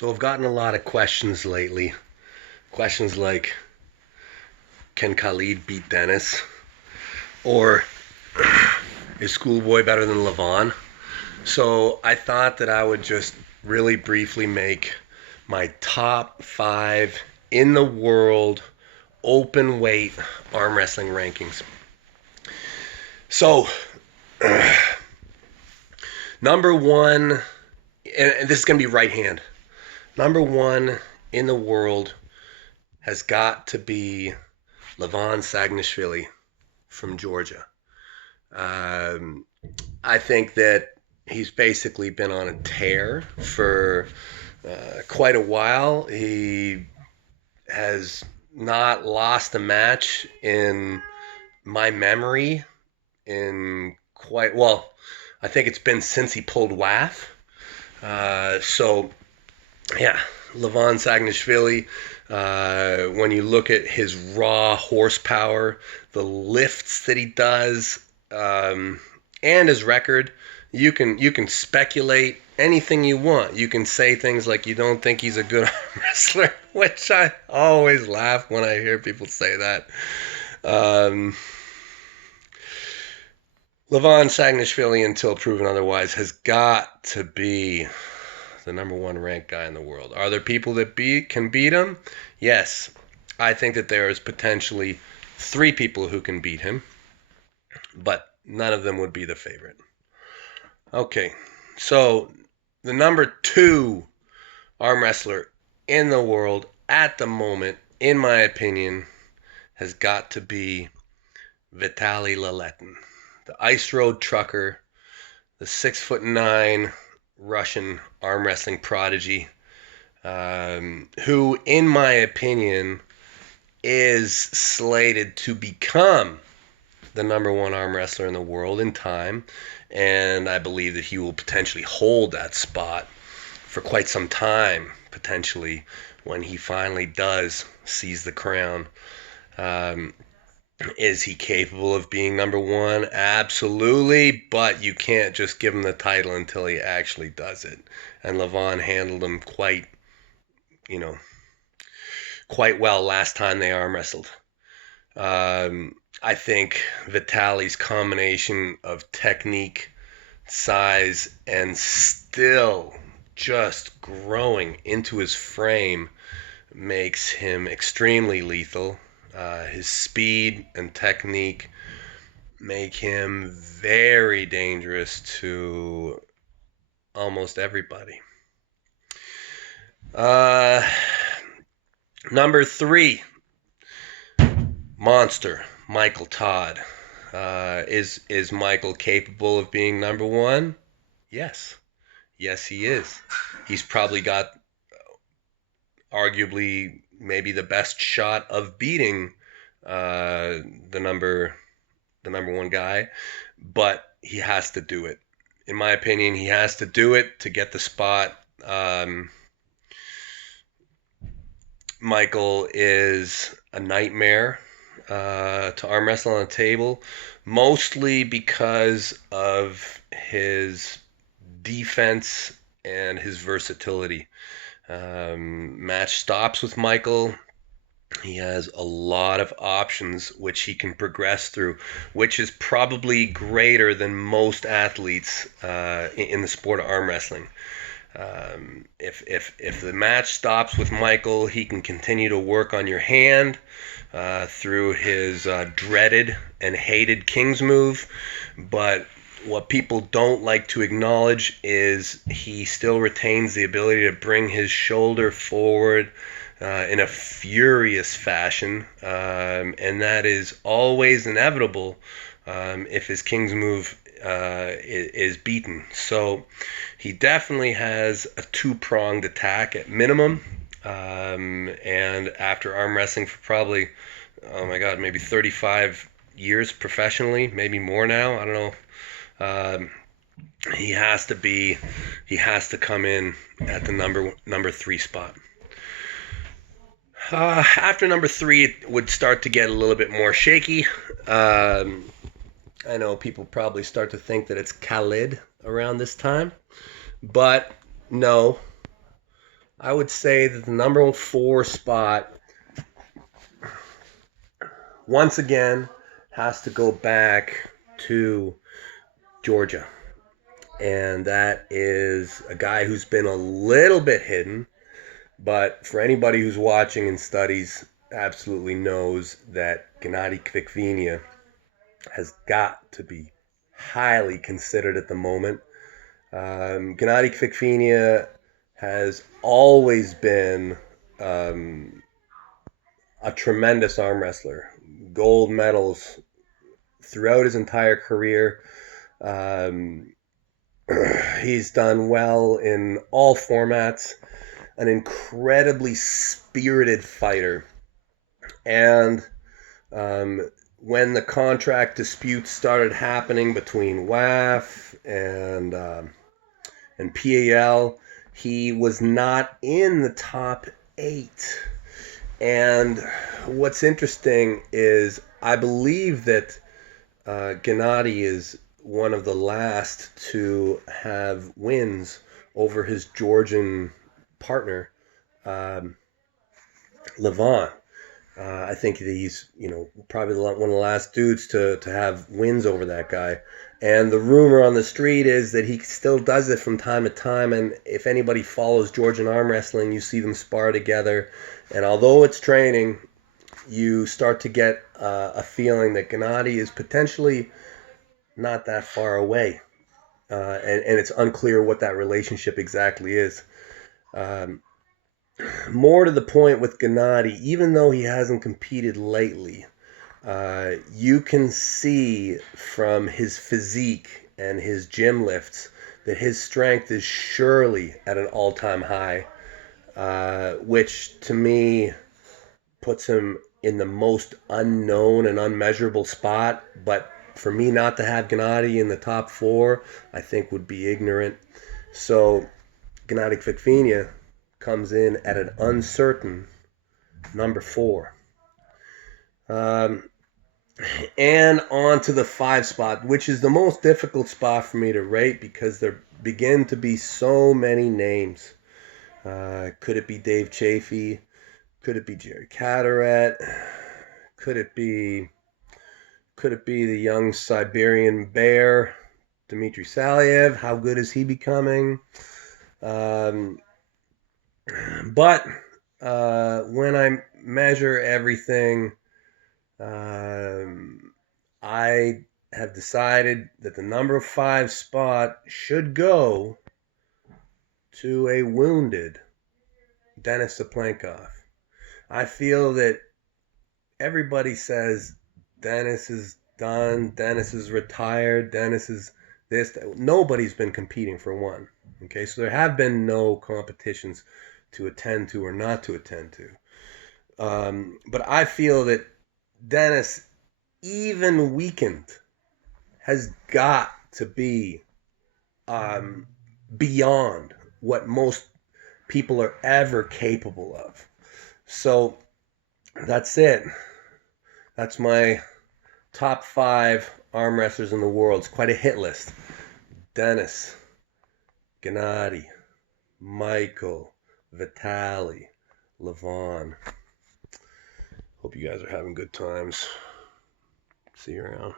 So I've gotten a lot of questions lately. Questions like, can Khalid beat Dennis? Or is Schoolboy better than Lavon? So I thought that I would just really briefly make my top 5 in the world open weight arm wrestling rankings. So, number one, and this is going to be right hand. Number one in the world has got to be Lavon Sagnashvili from Georgia. I think that he's basically been on a tear for quite a while. He has not lost a match in my memory in quite, well, I think it's been since he pulled WAF. So, yeah, Lavon Sagnashvili, when you look at his raw horsepower, the lifts that he does, and his record, you can speculate anything you want. You can say things like you don't think he's a good arm wrestler, which I always laugh when I hear people say that. Lavon Sagnashvili, until proven otherwise, has got to be the number one ranked guy in the world. Are there people that can beat him? Yes. I think that there is potentially 3 people who can beat him, but none of them would be the favorite. Okay, so the number 2 arm wrestler in the world at the moment, in my opinion, has got to be Vitaly Laletin, the Ice Road Trucker, the 6'9" Russian arm wrestling prodigy, who, in my opinion, is slated to become the number 1 arm wrestler in the world in time, and I believe that he will potentially hold that spot for quite some time, potentially, when he finally does seize the crown. Is he capable of being number 1? Absolutely, but you can't just give him the title until he actually does it. And Lavon handled him quite well last time they arm wrestled. I think Vitaly's combination of technique, size, and still just growing into his frame makes him extremely lethal. His speed and technique make him very dangerous to almost everybody. Number 3, monster, Michael Todd. Is Michael capable of being number 1? Yes. Yes, he is. He's probably got arguably maybe the best shot of beating the number 1 guy, but he has to do it. In my opinion, he has to do it to get the spot. Michael is a nightmare to arm wrestle on a table, mostly because of his defense and his versatility. Match stops with Michael. He has a lot of options which he can progress through, which is probably greater than most athletes in the sport of arm wrestling. If the match stops with Michael, he can continue to work on your hand through his dreaded and hated King's move, but what people don't like to acknowledge is he still retains the ability to bring his shoulder forward in a furious fashion, and that is always inevitable if his King's move is beaten. So he definitely has a 2-pronged attack at minimum, and after arm wrestling for probably, oh my God, maybe 35 years professionally, maybe more now, I don't know. He has to come in at the number 3 spot. After number 3, it would start to get a little bit more shaky. I know people probably start to think that it's Khalid around this time, but no. I would say that the number 4 spot, once again, has to go back to Georgia. And that is a guy who's been a little bit hidden, but for anybody who's watching and studies, absolutely knows that Gennady Kvinia has got to be highly considered at the moment. Gennady Kvinia has always been a tremendous arm wrestler. Gold medals throughout his entire career. He's done well in all formats. An incredibly spirited fighter. And when the contract disputes started happening between WAF and PAL, he was not in the top 8. And what's interesting is I believe that Gennady is one of the last to have wins over his Georgian partner, Lavon. I think that he's, probably one of the last dudes to have wins over that guy. And the rumor on the street is that he still does it from time to time. And if anybody follows Georgian arm wrestling, you see them spar together. And although it's training, you start to get a feeling that Gennady is potentially not that far away. And it's unclear what that relationship exactly is. More to the point with Gennady, even though he hasn't competed lately, you can see from his physique and his gym lifts that his strength is surely at an all-time high, which to me puts him in the most unknown and unmeasurable spot. But for me not to have Gennady in the top 4, I think would be ignorant. So Gennady Kvinia comes in at an uncertain number 4. And on to the 5 spot, which is the most difficult spot for me to rate because there begin to be so many names. Could it be Dave Chafee? Could it be Jerry Carteret? Could it be the young Siberian bear, Dmitry Saliev? How good is he becoming? But when I measure everything, I have decided that the number 5 spot should go to a wounded Denis Saplankov. I feel that everybody says Denis is done, Denis is retired, Denis is this. Nobody's been competing for one. Okay, so there have been no competitions to attend to or not to attend to. But I feel that Denis, even weakened, has got to be beyond what most people are ever capable of. So that's it. That's my top 5 arm wrestlers in the world. It's quite a hit list. Denis, Gennady, Michael, Vitaly, Lavon. Hope you guys are having good times. See you around.